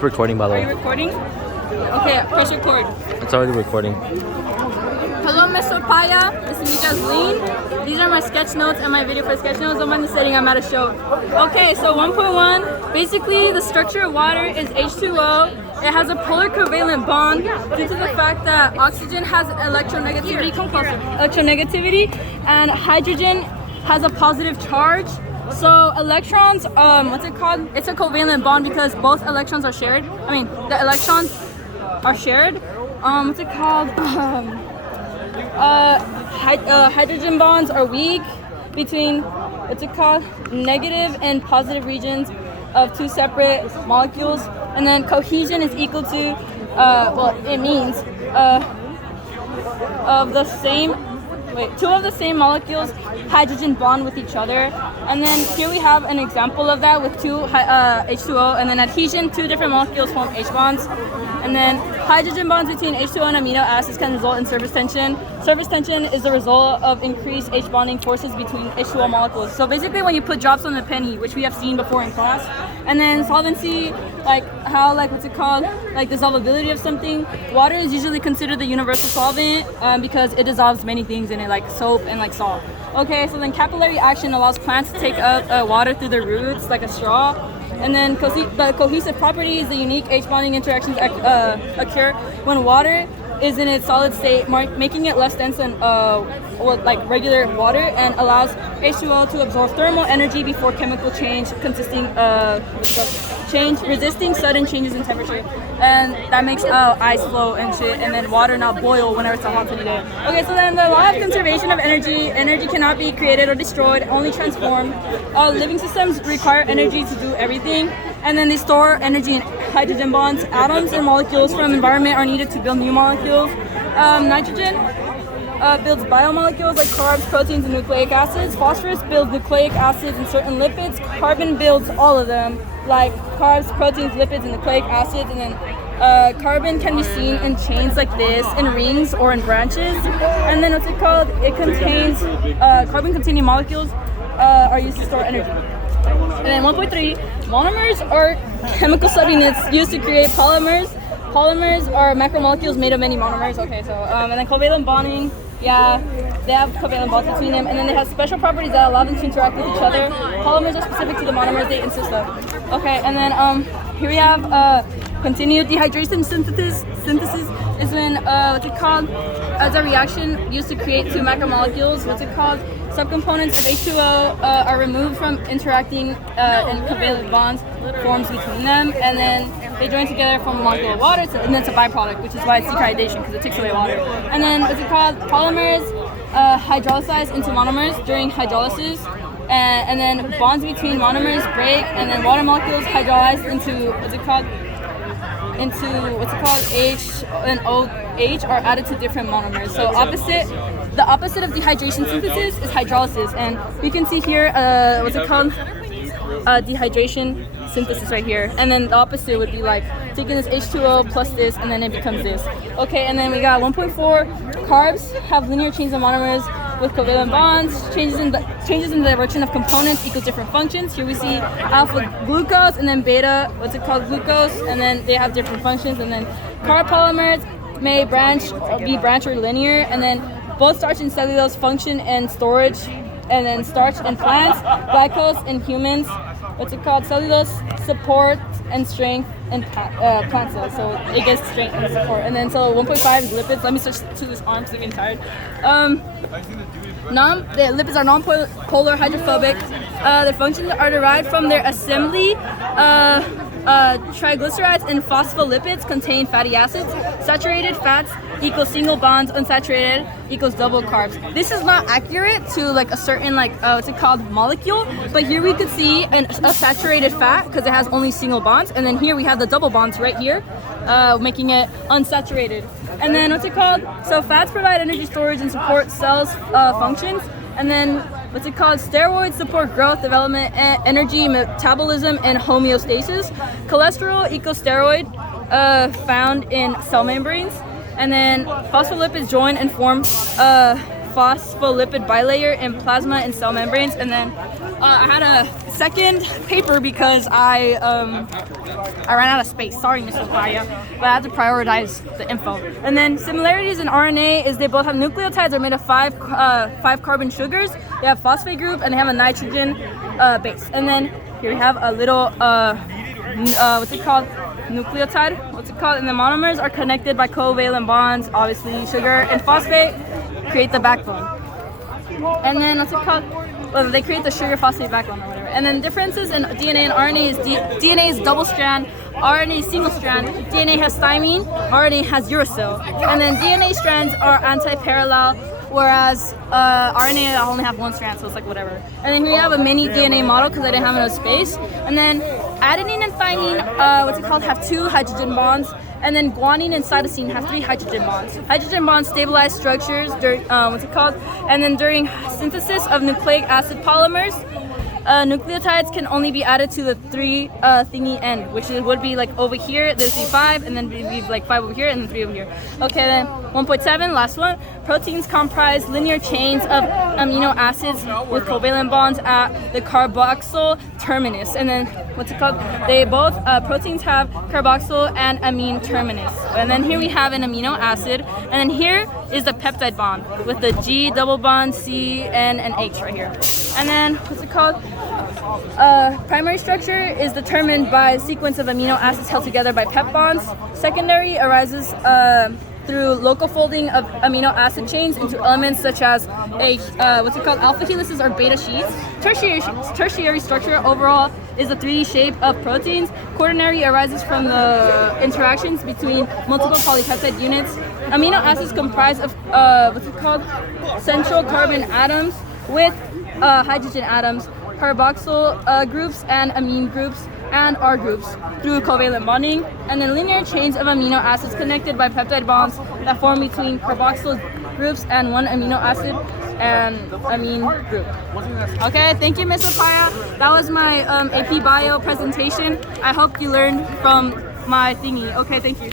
It's recording, by the Are way. you recording? Okay, press record. It's already recording. Hello, Miss Huapaya. This is me, Jasleen. These are my sketch notes and my video for sketch notes. I'm on the setting. I'm at a show. Okay, so 1.1. Basically, the structure of water is H2O. It has a polar covalent bond due to the fact that oxygen has electronegativity, and hydrogen has a positive charge. So electrons, what's it called? It's a covalent bond because both electrons are shared. I mean, the electrons are shared. What's it called? Hydrogen bonds are weak between, what's it called? Negative and positive regions of two separate molecules. And then cohesion is equal to, it means two of the same molecules hydrogen bond with each other. And then here we have an example of that with two H2O, and then adhesion, two different molecules form H bonds. And then hydrogen bonds between H2O and amino acids can result in surface tension. Surface tension is the result of increased H bonding forces between H2O molecules. So basically when you put drops on the penny, which we have seen before in class, and then solvency, like dissolvability of something, water is usually considered the universal solvent because it dissolves many things in it, like soap and like salt. Okay, so then capillary action allows plants to take up water through their roots like a straw. And then the cohesive properties, the unique H bonding interactions occur when water is in its solid state, making it less dense than like regular water, and allows H2O to absorb thermal energy before chemical change, resisting sudden changes in temperature, and that makes ice flow and shit, and then water not boil whenever it's a hot sunny day. Okay, so then the law of conservation of energy cannot be created or destroyed, only transformed. Living systems require energy to do everything, and then they store energy in hydrogen bonds. Atoms and molecules from environment are needed to build new molecules. Nitrogen builds biomolecules like carbs, proteins, and nucleic acids. Phosphorus builds nucleic acids and certain lipids. Carbon builds all of them, like carbs, proteins, lipids, and nucleic acids. And then carbon can be seen in chains like this, in rings or in branches. And then what's it called? It contains carbon-containing molecules are used to store energy. And then 1.3, monomers are chemical subunits used to create polymers. Polymers are macromolecules made of many monomers. Okay, so and then covalent bonding. Yeah, they have covalent bonds between them, and then they have special properties that allow them to interact with each other. Polymers are specific to the monomers they consist of. Okay, and then here we have continued dehydration synthesis is when what's it called? As a reaction used to create two macromolecules. What's it called? Subcomponents of H2O are removed from interacting and covalent bonds forms between them, and then they join together from a molecule of water, and then it's a byproduct, which is why it's dehydration, because it takes away water. And then what's it called? Polymers hydrolyze into monomers during hydrolysis, and then bonds between monomers break, and then water molecules hydrolyze into H and OH are added to different monomers. So the opposite of dehydration synthesis is hydrolysis, and you can see here dehydration synthesis right here, and then the opposite would be like taking this H2O plus this, and then it becomes this. Okay, and then we got 1.4, carbs have linear chains of monomers with covalent bonds. Changes in the direction of components equals different functions. Here we see alpha glucose and then beta, glucose, and then they have different functions. And then carb polymers may be branch or linear, and then both starch and cellulose function and storage, and then starch in plants, glycose in humans. Cellulose support and strength in plant cells, so it gets strength and support. And then so 1.5 is lipids. Let me switch to this arm because I'm getting tired. The lipids are non-polar hydrophobic. Their functions are derived from their assembly. Triglycerides and phospholipids contain fatty acids. Saturated fats equals single bonds. Unsaturated equals double carbs. This is not accurate to like a certain molecule, but here we could see a saturated fat because it has only single bonds, and then here we have the double bonds right here, making it unsaturated. And then so fats provide energy storage and support cells functions, and then steroids support growth, development, energy, metabolism, and homeostasis. Cholesterol equals steroid found in cell membranes. And then phospholipids join and form phospholipid bilayer in plasma and cell membranes. And then I had a second paper because I ran out of space. Sorry, Miss Huapaya, but I had to prioritize the info. And then similarities in RNA is they both have nucleotides are made of five carbon sugars. They have phosphate group and they have a nitrogen base. And then here we have a little what's it called? Nucleotide. What's it called? And the monomers are connected by covalent bonds. Obviously, sugar and phosphate create the backbone. And then what's it called? Well, they create the sugar phosphate backbone or whatever. And then differences in DNA and RNA is DNA is double strand, RNA is single strand. DNA has thymine, RNA has uracil. And then DNA strands are anti-parallel, whereas RNA only have one strand, so it's like whatever. And then here we have a mini DNA model because I didn't have enough space. And then adenine and thymine, have 2 hydrogen bonds. And then guanine and cytosine have 3 hydrogen bonds. Hydrogen bonds stabilize structures during, And then during synthesis of nucleic acid polymers, nucleotides can only be added to the 3 thingy end, which would be like over here, there's the 5, and then we like 5 over here, and then 3 over here. Okay, then 1.7, last one. Proteins comprise linear chains of amino acids with covalent bonds at the carboxyl terminus. And then, They both, proteins have carboxyl and amine terminus. And then here we have an amino acid, and then here is the peptide bond with the G double bond, C, N, and H right here. And then, primary structure is determined by a sequence of amino acids held together by pep bonds. Secondary arises through local folding of amino acid chains into elements such as alpha helices or beta sheets. Tertiary structure overall is a 3D shape of proteins. Quaternary arises from the interactions between multiple polypeptide units. Amino acids comprise of central carbon atoms with hydrogen atoms, carboxyl groups and amine groups, and R groups through covalent bonding, and then linear chains of amino acids connected by peptide bonds that form between carboxyl groups and one amino acid and amine group. Okay, thank you, Ms. Huapaya. That was my AP Bio presentation. I hope you learned from my thingy. Okay, thank you.